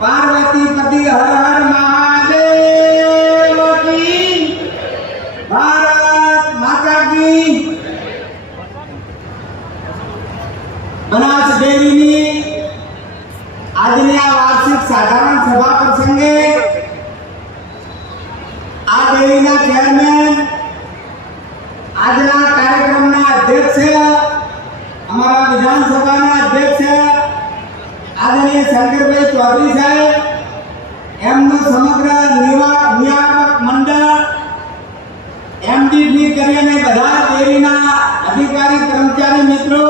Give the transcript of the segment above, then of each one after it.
पार्वती पति हर हर महादेव की, भारत माता की। बनास डेरीनी આજની આ વાર્ષિક સાધારણ સભા પ્રસંગે આ ડેરીના ચેરમેન, આજના કાર્યક્રમના અધ્યક્ષ, અમારા વિધાનસભાના અધ્યક્ષ આદરણીય શંકરભાઈ ચૌધરી સાહેબ, એમનું સમગ્ર નિયામક મંડળ, એમડીડી કરીને બધા ડેરીના અધિકારી કર્મચારી મિત્રો,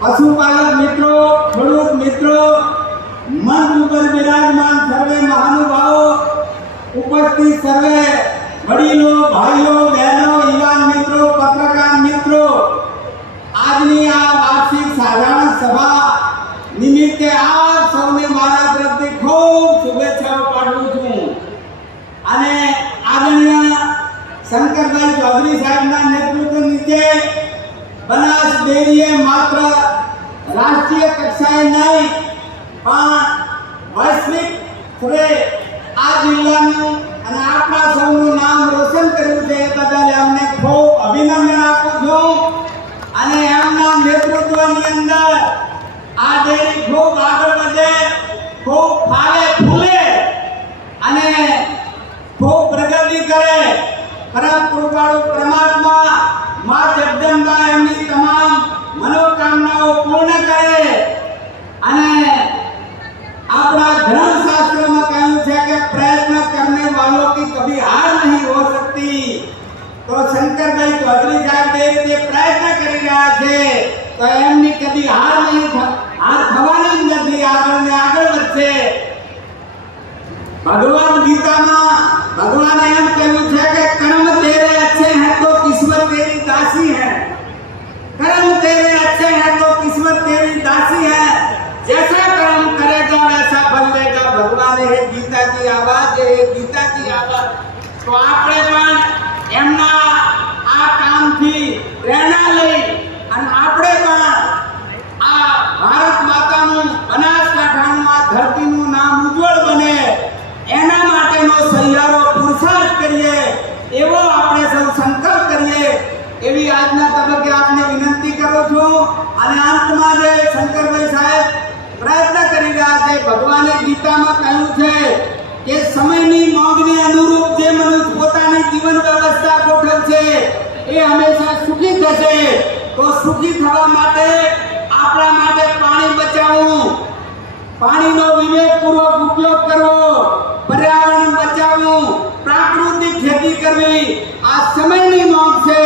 પશુપાલક મિત્રો, ખેડૂત મિત્રો, મંચ ઉપર વિરાજમાન સર્વે મહાનુભાવો, ઉપસ્થિત સર્વે વડીલો, ભાઈઓ, બહેનો, યુવાન મિત્રો, પત્રકાર મિત્રો, આજની આ વાર્ષિક સાધારણ સભા નિમિત્તે આપ સૌને મારા તરફથી ખૂબ શુભેચ્છાઓ પાઠવું છું અને આદરણીય શંકરભાઈ ચૌધરી સાહેબના નેતૃત્વ નીચે બનાસ ડેરીએ માત્ર રાષ્ટ્રીય કક્ષાએ નહીં પણ વૈશ્વિક સ્તરે આ જિલ્લાનું અને આપણા સૌનું નામ રોશન કર્યું છે એ બદલ એમને ખૂબ અભિનંદન આપું છું અને એમના નેતૃત્વની અંદર આ ડેરી ખૂબ આગળ વધે, ખૂબ ફાલે ફૂલે અને ખૂબ પ્રગતિ કરે. પરમ કૃપાળુ પરમાત્મા મા જગદંબા એમની તમામ મનોકામનાઓ પૂર્ણ કરે અને આપણા ધર્મશાસ્ત્રમાં કહ્યું છે કે પ્રયત્ન करने वालों की कभी हार नहीं हो सकती. તો શંકરભાઈ ચૌધરી સાહેબ જે રીતે પ્રયત્ન કરી રહ્યા છે તો એમની કદી હાર થવાની જ નથી, આગળ ને આગળ વધશે. ભગવાન ગીતામાં ભગવાને એમ કહ્યું છે કે કર્મ તેરે अच्छे हैं तो किस्मत तेरी दासी है. कर्म तेरे अच्छे हैं तो किस्मत तेरी दासी है. जैसा कर्म करेगा वैसा फल देगा. भगवान है गीता की आवाज, है गीता की आवाज. तो આપણે પણ એમના આ કામથી પ્રેરણા લઈ અને આપણે પણ આ ભારત માતાનું, બનાસકાંઠાનું, આ ધરતીનું નામ ઉજ્જવળ બને એના માટેનો સહિયારો પુરુષાર્થ કરીએ એવો આપણે સૌ સંકલ્પ કરીએ એવી આજના તબક્કે આપને વિનંતી કરું છું. અને અંતમાં જે શંકરભાઈ સાહેબ પ્રયત્ન કરી રહ્યા છે, ભગવાને ગીતામાં કહ્યું છે કે સમયની માંગને અનુરૂપ જે મનુષ્ય પોતાની જીવન વ્યવસ્થા ગોઠવશે એ હંમેશા સુખી થશે. તો સુખી થવા માટે આપણા માટે પાણી બચાવવું, પાણીનો વિવેકપૂર્વક ઉપયોગ કરવો, પર્યાવરણ બચાવવું, પ્રાકૃતિક ખેતી કરવી આ સમયની માંગ છે.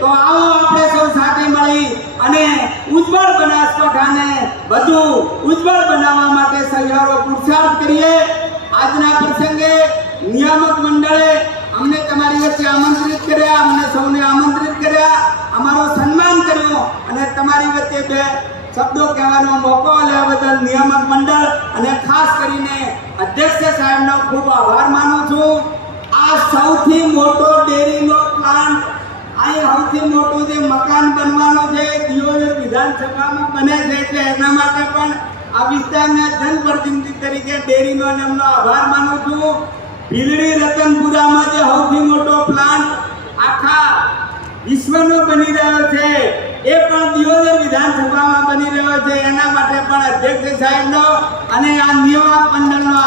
તો આવો આપણે સૌ સાથે મળી અને ઉજ્જવળ બનાસકાંઠાને વધુ ઉજ્જવળ બનાવવા માટે સહિયારો પુરુષાર્થ કરીએ. આજના પ્રસંગે નિયામક મંડળે અમને તમારી વચ્ચે આમંત્રિત કર્યા, અમને સૌને આમંત્રિત કર્યા, અમારો સન્માન કર્યો અને તમારી વચ્ચે બે શબ્દો કહેવાનો મોકો આપ્યા બદલ નિયામક મંડળ અને ખાસ કરીને અધ્યક્ષ સાહેબનો ખૂબ આભાર માનું છું. આ સૌથી મોટો ડેરીનો પ્લાન્ટ, અહીં સૌથી મોટું જે મકાન બનવાનું છે દિયોદર વિધાનસભામાં બને છે, એટલે એના માટે પણ આ વિસ્તારના જનપ્રતિનિધિ તરીકે ડેરીનો એમનો આભાર માનું છું. ભીલડી રતનપુરામાં જે સૌથી મોટો પ્લાન્ટ આખા વિશ્વનો બની રહ્યો છે એ પણ દિયોદર વિધાનસભામાં બની રહ્યો છે, એના માટે પણ અધ્યક્ષ સાહેબનો અને આ નિયામક મંડળનો